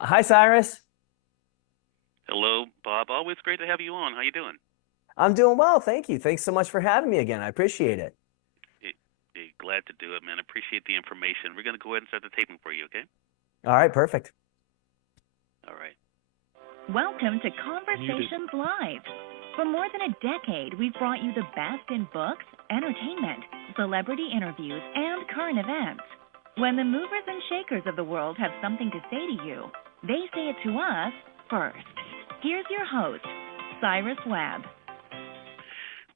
Hi, Cyrus. Hello, Bob. Always great to have you on. How you doing? I'm doing well, thank you. Thanks so much for having me again. I appreciate it. Glad to do it, man. Appreciate the information. We're gonna go ahead and start the taping for you, okay? All right, perfect. All right. Welcome to Muted. Conversations Live. For more than a decade, we've brought you the best in books, entertainment, celebrity interviews, and current events. When the movers and shakers of the world have something to say to you, they say it to us first. Here's your host, Cyrus Webb.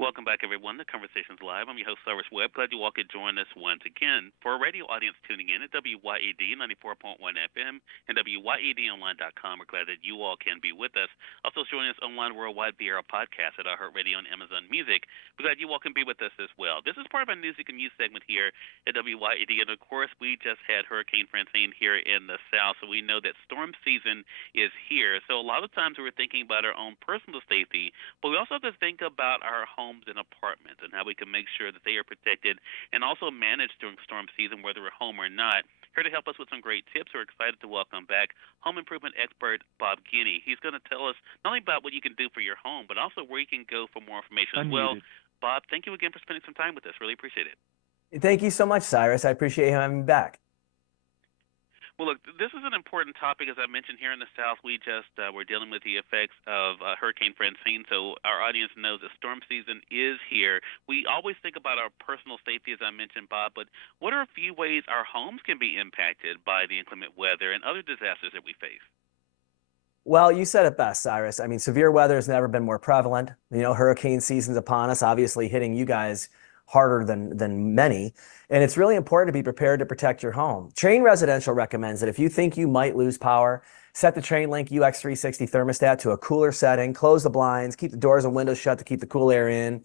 Welcome back, everyone, to Conversations Live. I'm your host, Cyrus Webb. Glad you all could join us once again. For our radio audience tuning in at WYAD 94.1 FM and WYADonline.com, we're glad that you all can be with us. Also joining us online worldwide via our podcast at iHeartRadio and Amazon Music. We're glad you all can be with us as well. This is part of our music and news segment here at WYAD. And, of course, we just had Hurricane Francine here in the South, so we know that storm season is here. So a lot of times we're thinking about our own personal safety, but we also have to think about our homes and apartments and how we can make sure that they are protected and also managed during storm season, whether we're home or not. Here to help us with some great tips, we're excited to welcome back home improvement expert Bob Guiney. He's going to tell us not only about what you can do for your home, but also where you can go for more information as well. Unmuted. Bob, thank you again for spending some time with us. Really appreciate it. Thank you so much, Cyrus. I appreciate having me back. Well, look, this is an important topic. As I mentioned, here in the South, we just we're dealing with the effects of Hurricane Francine, so our audience knows that storm season is here. We always think about our personal safety, as I mentioned, Bob, but what are a few ways our homes can be impacted by the inclement weather and other disasters that we face? Well, you said it best, Cyrus. I mean, severe weather has never been more prevalent. Hurricane season's upon us, obviously hitting you guys harder than many. And it's really important to be prepared to protect your home. Train Residential recommends that if you think you might lose power, set the TrainLink UX360 thermostat to a cooler setting, close the blinds, keep the doors and windows shut to keep the cool air in,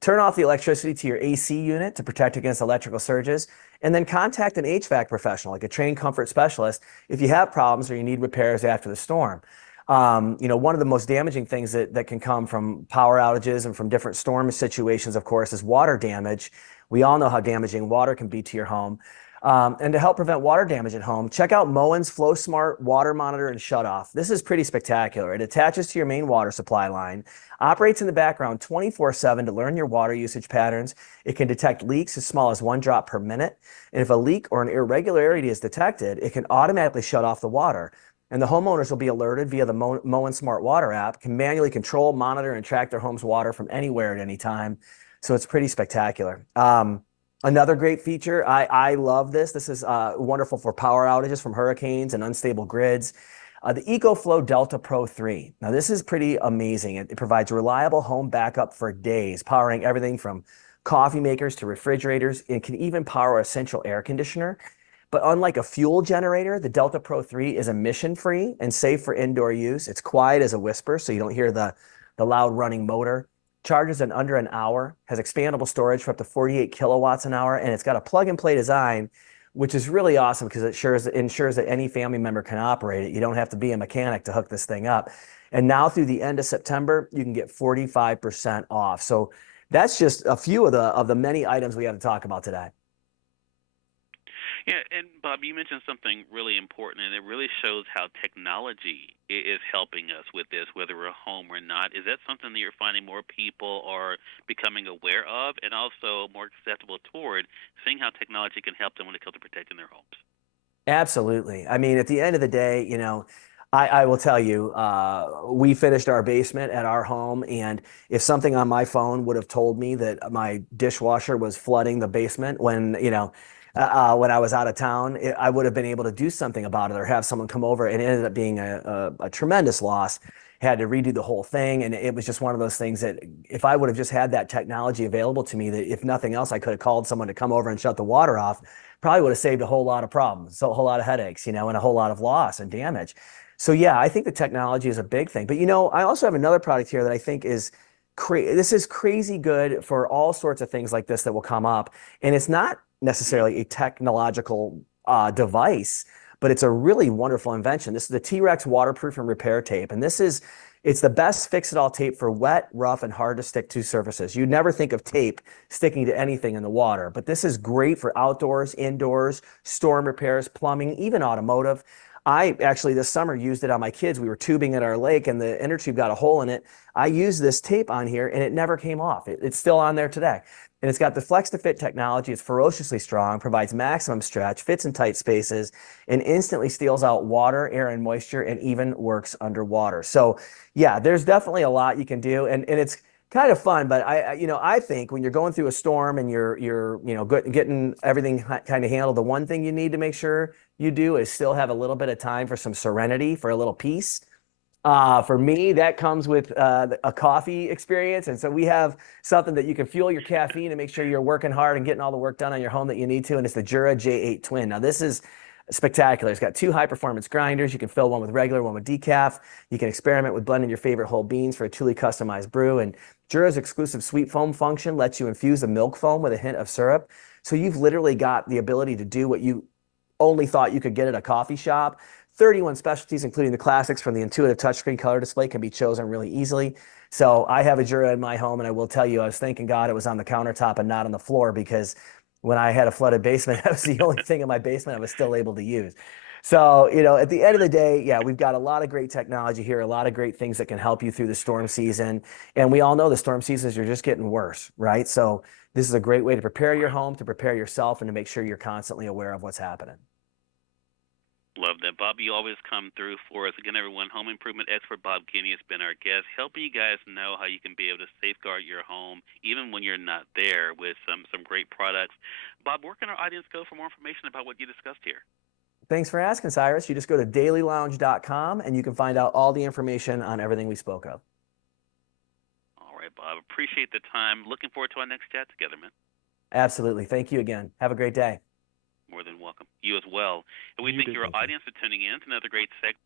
turn off the electricity to your AC unit to protect against electrical surges, and then contact an HVAC professional, like a trained comfort specialist, if you have problems or you need repairs after the storm. One of the most damaging things that can come from power outages and from different storm situations, of course, is water damage. We all know how damaging water can be to your home. And to help prevent water damage at home, check out Moen's Flow Smart Water Monitor and Shutoff. This is pretty spectacular. It attaches to your main water supply line, operates in the background 24/7 to learn your water usage patterns. It can detect leaks as small as 1 drop per minute. And if a leak or an irregularity is detected, it can automatically shut off the water. And the homeowners will be alerted via the Moen Smart Water app, can manually control, monitor, and track their home's water from anywhere at any time. So it's pretty spectacular. Another great feature, I love this. This is wonderful for power outages from hurricanes and unstable grids. The EcoFlow Delta Pro 3. Now, this is pretty amazing. It provides reliable home backup for days, powering everything from coffee makers to refrigerators. It can even power a central air conditioner. But unlike a fuel generator, the Delta Pro 3 is emission-free and safe for indoor use. It's quiet as a whisper, so you don't hear the loud running motor. Charges in under an hour, has expandable storage for up to 48 kilowatts an hour, and it's got a plug-and-play design, which is really awesome because it ensures that any family member can operate it. You don't have to be a mechanic to hook this thing up. And now through the end of September, you can get 45% off. So that's just a few of the many items we have to talk about today. Yeah, and Bob, you mentioned something really important, and it really shows how technology is helping us with this, whether we're home or not. Is that something that you're finding more people are becoming aware of and also more acceptable toward, seeing how technology can help them when it comes to protecting their homes? Absolutely. I mean, at the end of the day, I will tell you, we finished our basement at our home, and if something on my phone would have told me that my dishwasher was flooding the basement when I was out of town, I would have been able to do something about it or have someone come over. And it ended up being a tremendous loss. Had to redo the whole thing, and it was just one of those things that if I would have just had that technology available to me, that if nothing else, I could have called someone to come over and shut the water off. Probably would have saved a whole lot of problems, so a whole lot of headaches, and a whole lot of loss and damage. So yeah, I think the technology is a big thing. But I also have another product here that I think is this is crazy good for all sorts of things like this that will come up. And it's not necessarily a technological device, but it's a really wonderful invention. This is the T-Rex waterproof and repair tape. And it's the best fix-it-all tape for wet, rough, and hard to stick to surfaces. You'd never think of tape sticking to anything in the water, but this is great for outdoors, indoors, storm repairs, plumbing, even automotive. I actually this summer used it on my kids. We were tubing at our lake and the inner tube got a hole in it. I used this tape on here and it never came off. It's still on there today. And it's got the flex to fit technology. It's ferociously strong, provides maximum stretch, fits in tight spaces, and instantly steals out water, air, and moisture, and even works underwater. So yeah, there's definitely a lot you can do. And it's kind of fun, but I think when you're going through a storm and you're getting everything kind of handled, the one thing you need to make sure you do is still have a little bit of time for some serenity, for a little peace. For me, that comes with a coffee experience. And so we have something that you can fuel your caffeine and make sure you're working hard and getting all the work done on your home that you need to. And it's the Jura J8 Twin. Now, this is spectacular. It's got 2 high-performance grinders. You can fill one with regular, one with decaf. You can experiment with blending your favorite whole beans for a truly customized brew. And Jura's exclusive sweet foam function lets you infuse the milk foam with a hint of syrup. So you've literally got the ability to do what you only thought you could get at a coffee shop. 31 specialties, including the classics from the intuitive touchscreen color display, can be chosen really easily. So I have a Jura in my home, and I will tell you, I was thanking God it was on the countertop and not on the floor, because when I had a flooded basement, that was the only thing in my basement I was still able to use. So, at the end of the day, yeah, we've got a lot of great technology here, a lot of great things that can help you through the storm season. And we all know the storm seasons are just getting worse, right? So this is a great way to prepare your home, to prepare yourself, and to make sure you're constantly aware of what's happening. Love that. Bob, you always come through for us. Again, everyone, home improvement expert Bob Guiney has been our guest, helping you guys know how you can be able to safeguard your home even when you're not there, with some great products. Bob, where can our audience go for more information about what you discussed here? Thanks for asking, Cyrus. You just go to dailylounge.com and you can find out all the information on everything we spoke of. All right, Bob. Appreciate the time. Looking forward to our next chat together, man. Absolutely. Thank you again. Have a great day. More than welcome. You as well. And we thank your audience for tuning in to another great segment.